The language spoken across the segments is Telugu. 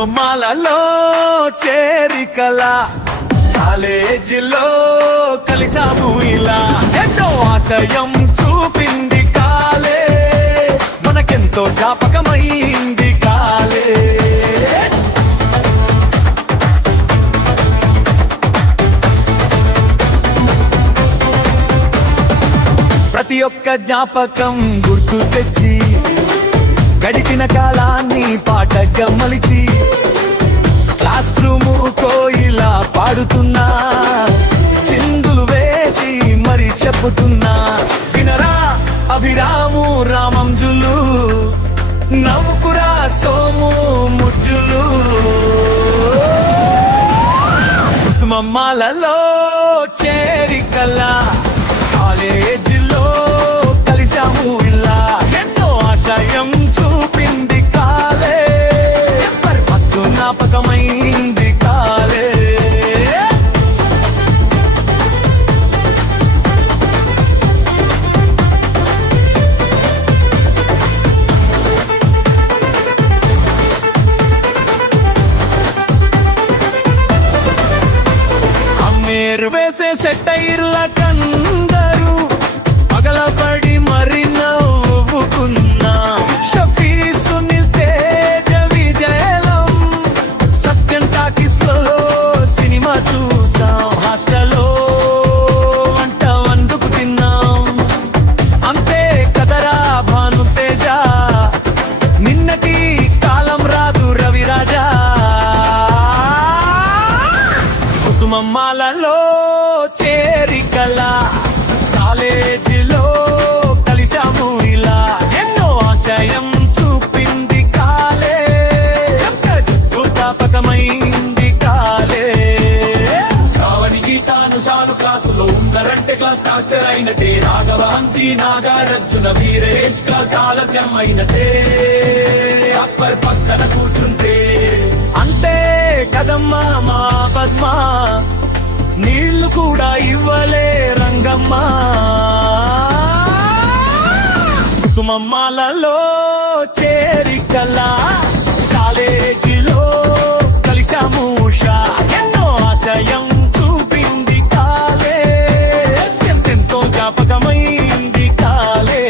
కుసుమమాలలో చేరికల కాలేజీలో కలిసాము ఇలా ఎంతో ఆశయం చూపింది కాలే మనకెంతో జ్ఞాపకమైంది కాలే ప్రతి ఒక్క జ్ఞాపకం గుర్తు తెచ్చి గడిపిన కాలాన్ని పాటగా మలిచి క్లాస్ రూము కోయిలా పాడుతున్నా చిందులు వేసి మరి చెప్పుతున్నా వినరా అభిరాము రామంజులు నవ్వుకురా సోము ముజ్జులు కుసుమమ్మాలలో చేరికలా కాలేజీలో కలిసాము ఇలా ఎంతో ఆశయం చూపింది కాలే మత్తు జ్ఞాపకమైంది కాలే అమ్మేరు వేసే సెట్టైర్ల కందరు పగలబడి మరి నవ్వుకున్నా షఫీ సునీల్ తేజ విజయలం సత్యం టాకీస్ లో సినిమా చూసాం హాస్టల్లో వంట వండుకు తిన్నాం అంతే కదరా భాను తేజ నిన్నటి కాలం రాదు రవిరాజా కుసుమమ్మాలలో చేరికలా కాలేజీలో కలిసాము ఇలా ఎన్నో ఆశయం చూపింది కాలే జ్ఞాపకమైంది కాలే శ్రావణికి తాను చాలు క్లాసులో ఉందరంటే క్లాస్ మాస్టర్ అయినట్టే రాఘవాంచి నాగార్జున వీరేష్ క్లాస్ ఆలస్యం అయినట్టే అక్బర్ పక్కన కూర్చుంటే అంతే కదమ్మా మా పద్మ నీళ్లు కూడా ఇవ్వలే రంగమ్మ కుసుమమ్మాలలో చేరికలా కాలేజీలో కలిసాము ఉషా ఎన్నో ఆశయం చూపింది కాలే ఎంతెంతో జ్ఞాపకమైంది కాలే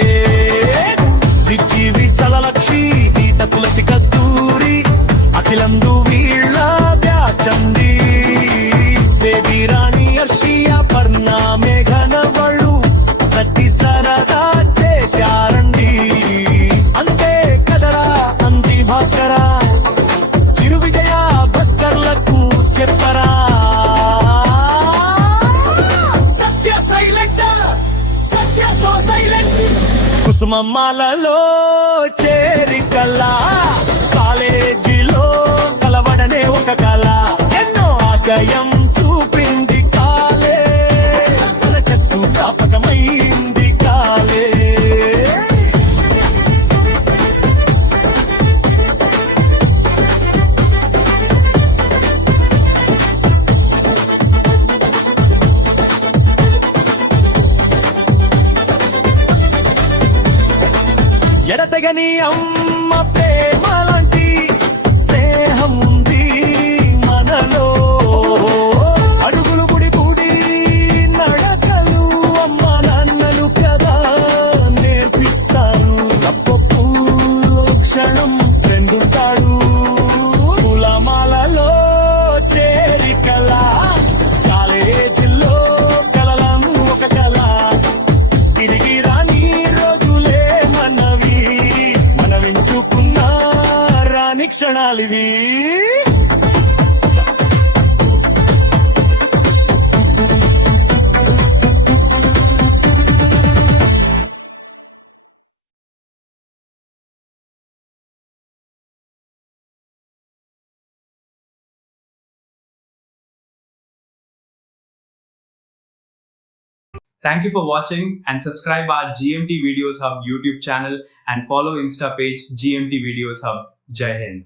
దిచ్చి విశలలక్ష్మి గీత తులసి కస్తూరి అఖిలందు వీళ్ళ వ్యాచండి దేవి రాణి అర్షియా పర్ణ మేఘనవళ్ళు ప్రతి సరదా చేశారండి అంతే కదరా అంది భాస్కర చిరు విజయ భాస్కర్లకు చెప్పరా సత్య సైలెంట్ సత్య సో సైలెంట్ కుసుమమ్మాలలో చేరికలా కాలేజీలో కలవడనే ఒక కళ ఎన్నో ఆశయం చూపింది కాలే మనకెత్తు జ్ఞాపకమైంది కాలే ఎడతెగని అమ్మ ప్రేమ లాంటి స్నేహం ఉంది మనలో అడుగులు గుడి గుడి నడకలు అమ్మ నాన్నలు కదా నేర్పిస్తారు తప్పప్పులో క్షణం ఫ్రెండుంటాడు కులమాలలో చేరికలా కాలేజీల్లో కలలం ఒక కళ తిరిగి రాని రోజులే మనవి మనవించుకున్న రాని క్షణాలివి Thank you for watching and subscribe our GMT Videos Hub YouTube channel and follow Insta page GMT Videos Hub. Jai Hind.